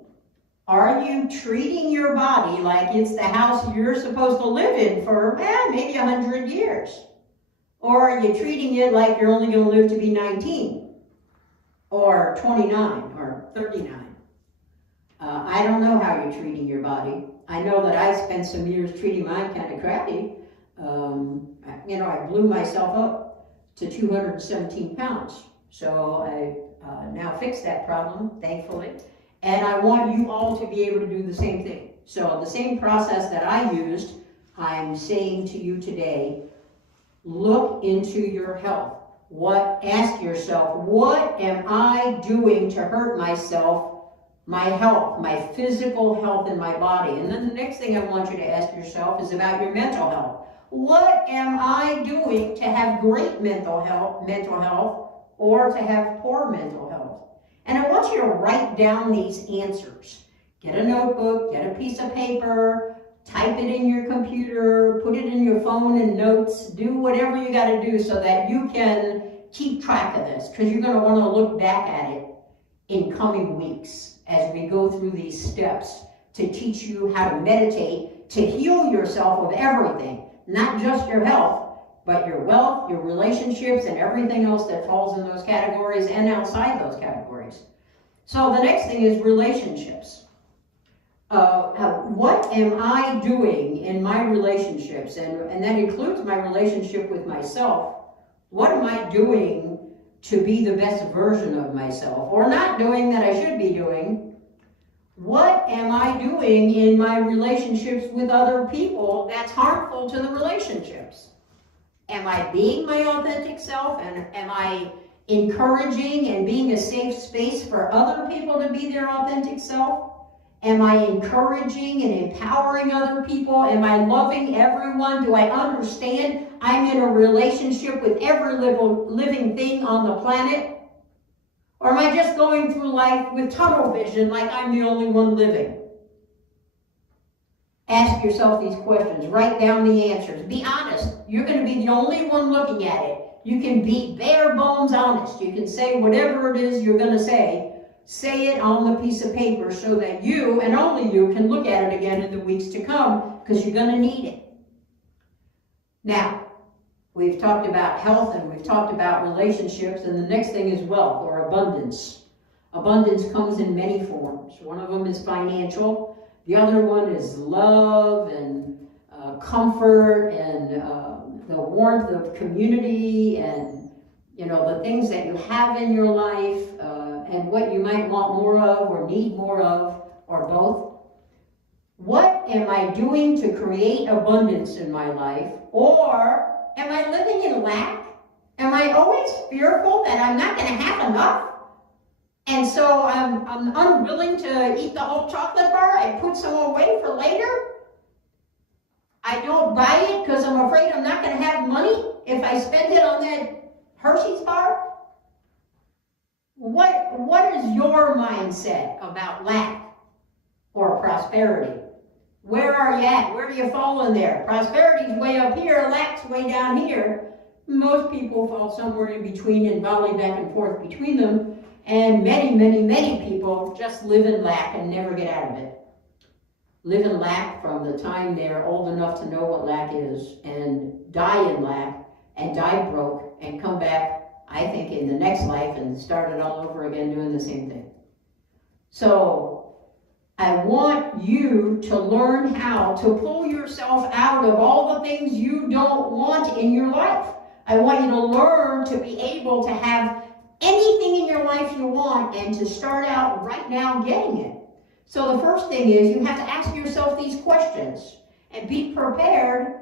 Are you treating your body like it's the house you're supposed to live in for maybe 100 years? Or are you treating it like you're only going to live to be 19 or 29 or 39? I don't know how you're treating your body. I know that I spent some years treating mine kind of crappy. I blew myself up to 217 pounds. So I now fixed that problem, thankfully. And I want you all to be able to do the same thing. So the same process that I used, I'm saying to you today, look into your health. Ask yourself, what am I doing to hurt myself, my health, my physical health in my body? And then the next thing I want you to ask yourself is about your mental health. What am I doing to have great mental health, or to have poor mental health? And I want you to write down these answers. Get a notebook, get a piece of paper, type it in your computer, put it in your phone and notes, do whatever you got to do so that you can keep track of this, because you're going to want to look back at it in coming weeks as we go through these steps to teach you how to meditate, to heal yourself of everything, not just your health, but your wealth, your relationships, and everything else that falls in those categories and outside those categories. So the next thing is relationships. What am I doing in my relationships? And that includes my relationship with myself. What am I doing to be the best version of myself, or not doing that I should be doing? What am I doing in my relationships with other people that's harmful to the relationships? Am I being my authentic self, and am I encouraging and being a safe space for other people to be their authentic self? Am I encouraging and empowering other people? Am I loving everyone? Do I understand I'm in a relationship with every living thing on the planet? Or am I just going through life with tunnel vision like I'm the only one living? Ask yourself these questions. Write down the answers. Be honest. You're going to be the only one looking at it. You can be bare bones honest. You can say whatever it is you're going to say. Say it on the piece of paper so that you, and only you, can look at it again in the weeks to come, because you're going to need it. Now, we've talked about health and we've talked about relationships, and the next thing is wealth or abundance. Abundance comes in many forms. One of them is financial. The other one is love and comfort and the warmth of community and, the things that you have in your life and what you might want more of or need more of, or both. What am I doing to create abundance in my life? Or am I living in lack? Am I always fearful that I'm not going to have enough? And so I'm unwilling to eat the whole chocolate bar. I put some away for later. I don't buy it because I'm afraid I'm not going to have money if I spend it on that Hershey's bar. What is your mindset about lack or prosperity? Where are you at? Where do you fall in there? Prosperity's way up here, lack's way down here. Most people fall somewhere in between and volley back and forth between them. And many, many, many people just live in lack and never get out of it. Live in lack from the time they're old enough to know what lack is, and die in lack, and die broke, and come back I think, in the next life and start it all over again doing the same thing. So I want you to learn how to pull yourself out of all the things you don't want in your life. I want you to learn to be able to have anything in your life you want and to start out right now getting it. So the first thing is you have to ask yourself these questions and be prepared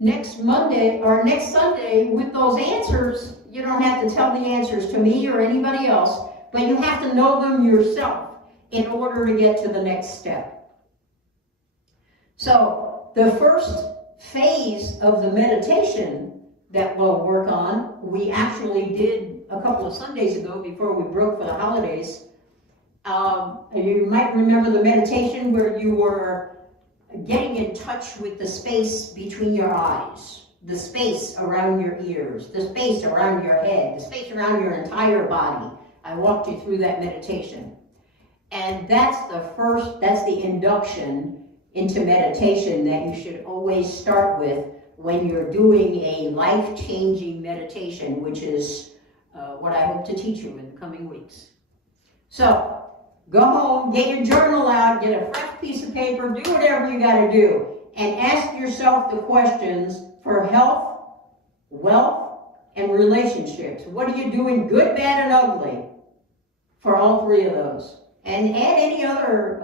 next Monday or next Sunday with those answers. You don't have to tell the answers to me or anybody else, but you have to know them yourself in order to get to the next step. So the first phase of the meditation that we'll work on, we actually did a couple of Sundays ago before we broke for the holidays. You might remember the meditation where you were getting in touch with the space between your eyes, the space around your ears, the space around your head, the space around your entire body. I walked you through that meditation. And that's the induction into meditation that you should always start with when you're doing a life-changing meditation, which is what I hope to teach you in the coming weeks. So, go home, get your journal out, get a fresh piece of paper, do whatever you got to do, and ask yourself the questions for health, wealth, and relationships. What are you doing, good, bad, and ugly, for all three of those? And add any other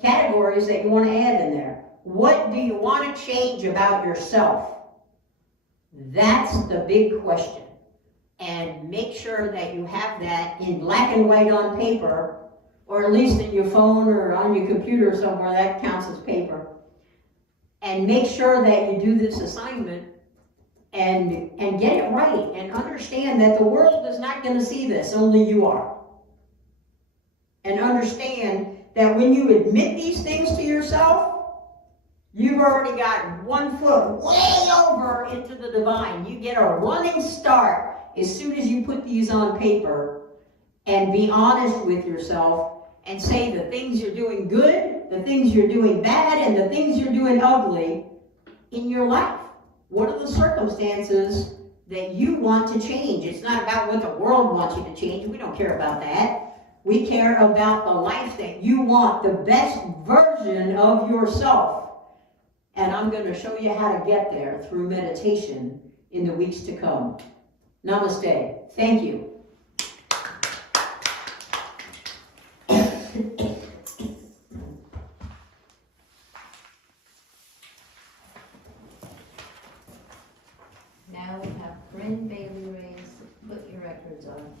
categories that you want to add in there. What do you want to change about yourself? That's the big question. And make sure that you have that in black and white on paper, or at least in your phone or on your computer somewhere. That counts as paper. And make sure that you do this assignment and get it right, and understand that the world is not going to see this, only you are. And understand that when you admit these things to yourself, you've already got 1 foot way over into the divine. You get a running start as soon as you put these on paper and be honest with yourself and say the things you're doing good, the things you're doing bad, and the things you're doing ugly in your life. What are the circumstances that you want to change? It's not about what the world wants you to change. We don't care about that. We care about the life that you want, the best version of yourself. And I'm going to show you how to get there through meditation in the weeks to come. Namaste. Thank you. Now we have Corinne Bailey Ray's Put Your Records On.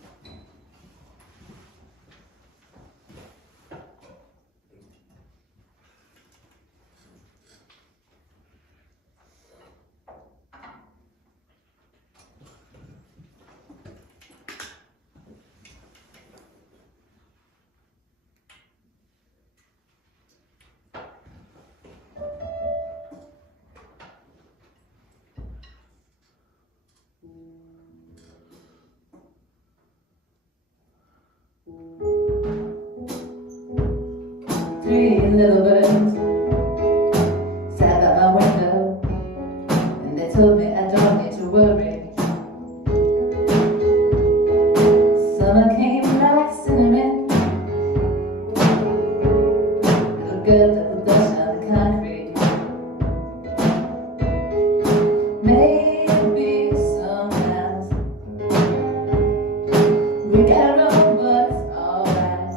Three little birds sat by my window, and they told me I don't need to worry. Summer came like cinnamon, little girl that would dust on the concrete. Maybe sometimes we got it wrong, but it's alright.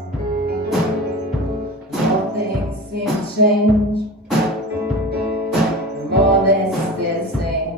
All things seem to change, the more they stay the same.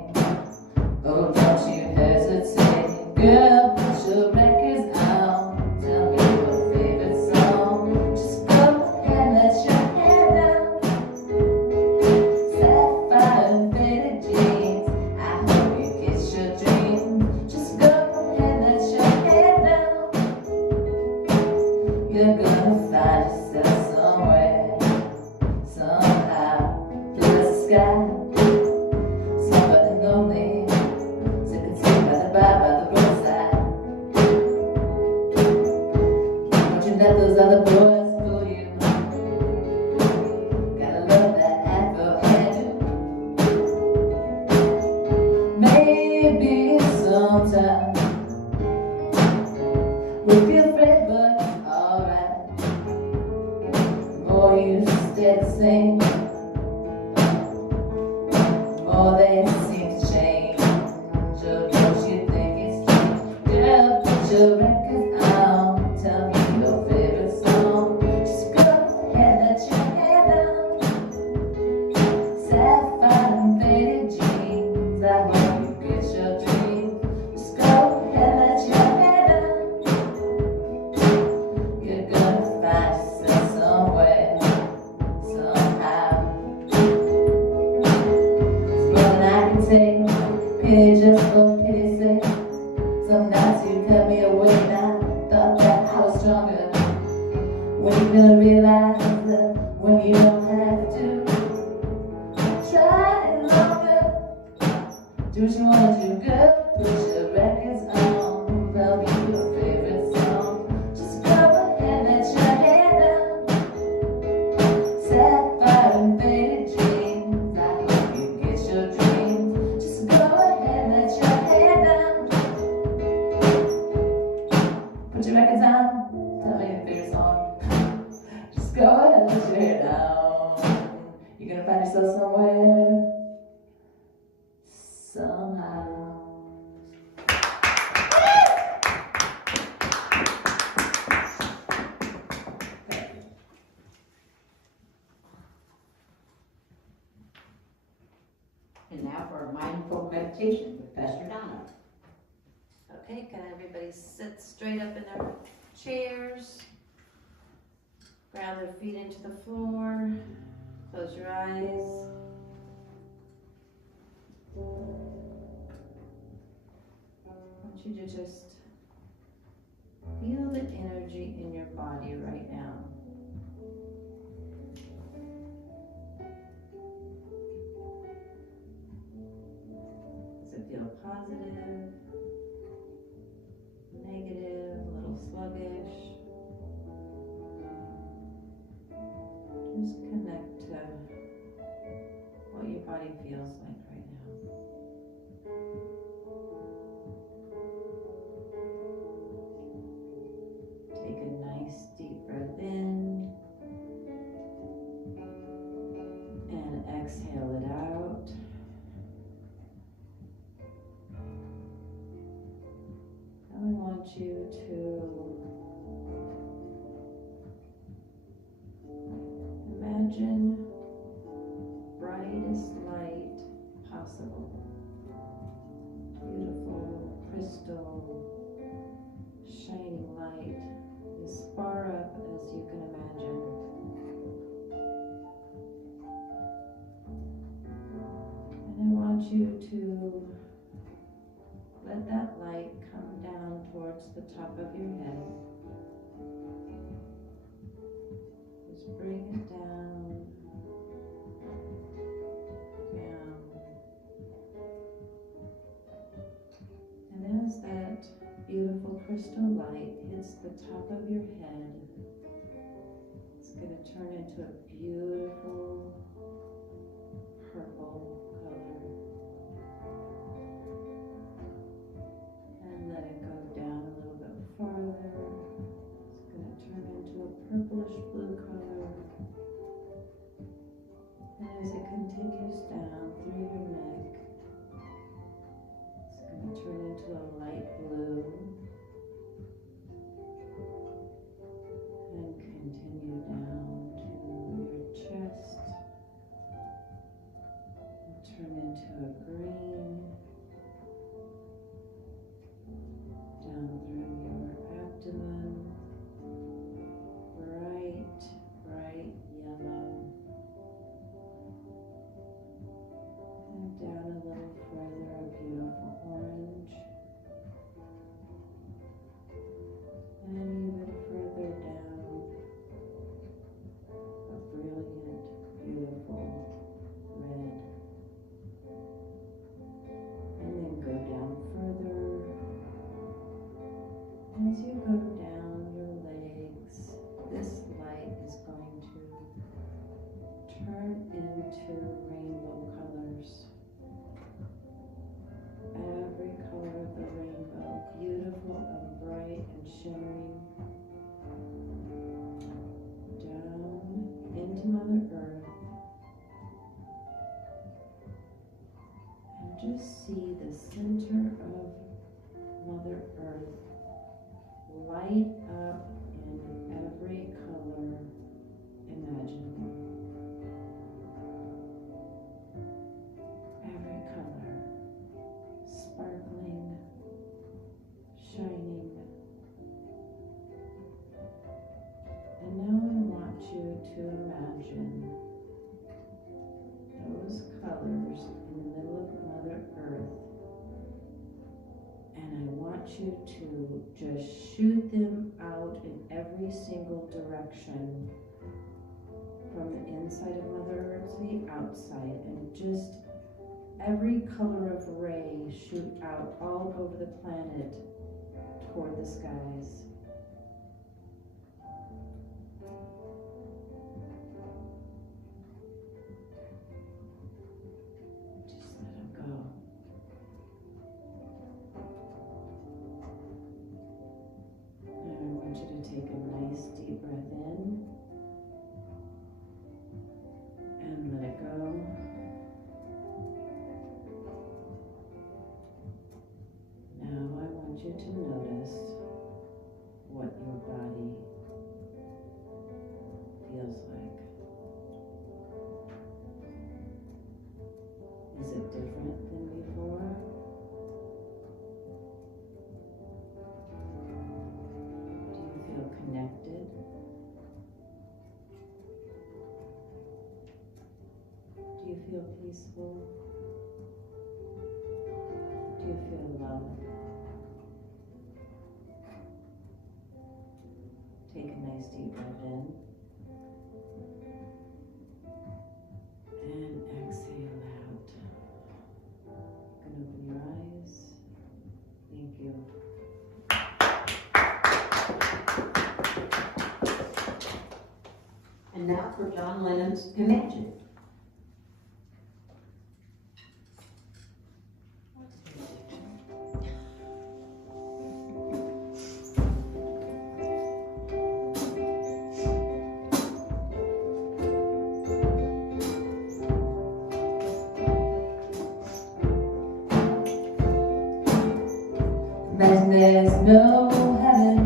Oh, they seem to change. Oh, don't you think it's strange? Girl, put your records on. Tell me your favorite song. Just go ahead, let your hair down. Sapphire and faded jeans. I hope you get your dreams. Just go ahead, let your hair down. You're gonna find yourself somewhere, somehow. More than I can take, pity just for pity's sake. Some nights you cut me away, and I thought that I was stronger. When you gonna realize that when you don't have to try longer? Do what you wanna do, girl. Put your records on. They'll be your favorite song. Just go ahead, let your hair down. Sapphire and faded dreams. I hope you get your dreams. Just go ahead, let your hair down. Put your records on. Tell me your favorite song. Just go ahead, let your hair down. You're gonna find yourself somewhere, somehow. And now for a mindful meditation with Pastor Donna. Okay, can everybody sit straight up in their chairs? Ground their feet into the floor. Close your eyes. I want you to just feel the energy in your body right now. Does it feel positive, negative, a little sluggish? Just connect to what your body feels like right now. Take a nice deep breath in and exhale it out. Now I want you to imagine brightest light possible. Beautiful, crystal, shining light as far up as you can imagine. And I want you to let that light come down towards the top of your head. Just bring it down, down. And as that beautiful crystal light hits the top of your head, it's going to turn into a beautiful purple color. And let it go down a little bit farther. It's going to turn into a purplish blue color. And as it continues down through your neck, it's going to turn into a light blue and continue down to your chest and turn into a green, down through your abdomen, bright, bright yellow, and down a little further, a beautiful orange, and even further down, a brilliant, beautiful red. just see the center of Mother Earth light up in every color imaginable. Every color sparkling, shining. And now I want you to imagine those colors in the middle of Mother Earth. And I want you to just shoot them out in every single direction from the inside of Mother Earth to the outside, and just every color of ray shoot out all over the planet toward the skies. Just let them go. And I want you to take a nice deep breath in and let it go. Now I want you to notice what your body feels like. Is it different than before? Do you feel connected? Do you feel peaceful? Do you feel loved? Take a nice deep breath in and exhale out. You can open your eyes. Thank you. And now for John Lennon's Imagine. Imagine there's no heaven.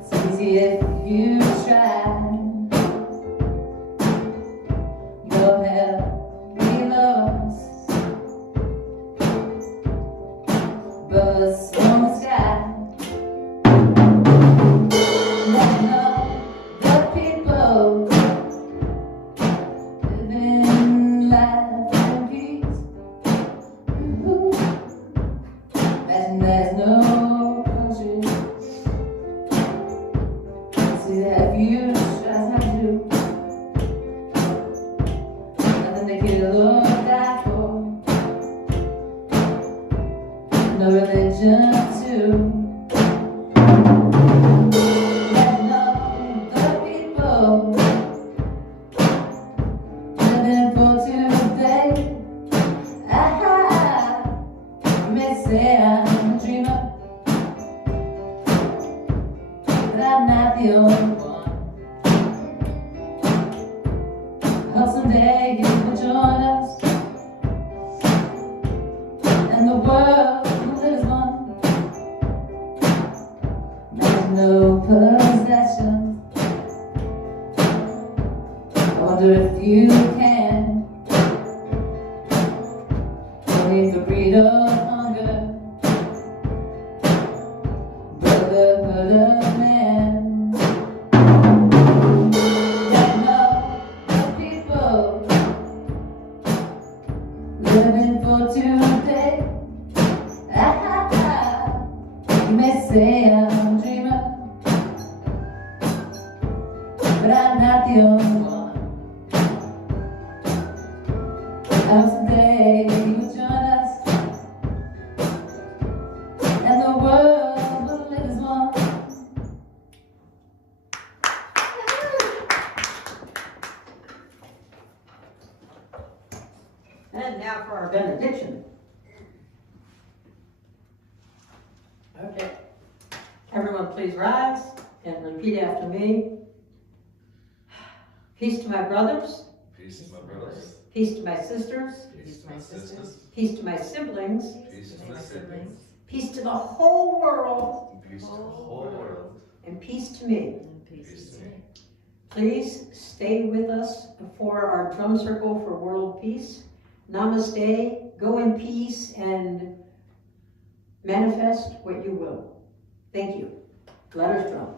It's easy if you try. Go hell, be lost. Birds on the sky. Imagine all the people living life in peace. Imagine there's no country. See that you just have to do. Nothing they kill or die for. No religion too. Imagine all the people living for today. You may say I'm a dreamer, but I'm not the only one. I hope someday you will join us, and the world will live as one. There's no possession. I wonder if you can. No need for greed or hunger, brotherhood of man. Letting all the people living for today. You may say I'm a dreamer, but I'm not the only one. I hope someday you will join us, and the world will live as one. And now for our benediction. Okay. Everyone please rise and repeat after me. Peace to my brothers. Peace to my brothers. Peace to my sisters. Peace to my sisters. Peace to my siblings. Peace to my siblings. Peace to the whole world. Peace to the whole world. And peace to me. And Peace to me. Please stay with us for our drum circle for world peace. Namaste. Go in peace and manifest what you will. Thank you. Let us drum.